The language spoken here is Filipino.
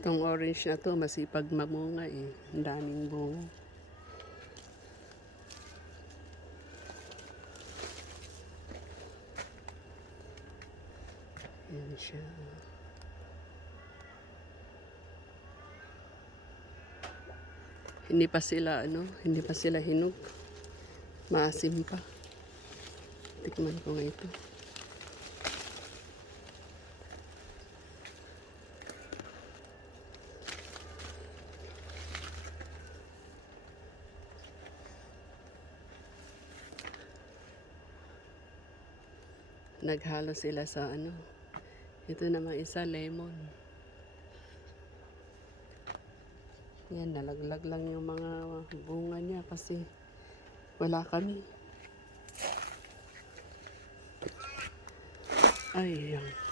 Itong orange na to, masipag mamunga eh. Ang daming bunga. Yan siya. Hindi pa sila hindi pa sila hinog. Maasim pa. Tikman ko nga ito. Naghalo sila sa ito naman isa, lemon. Yan, nalaglag lang yung mga bunga niya kasi wala kami. Ay, yan.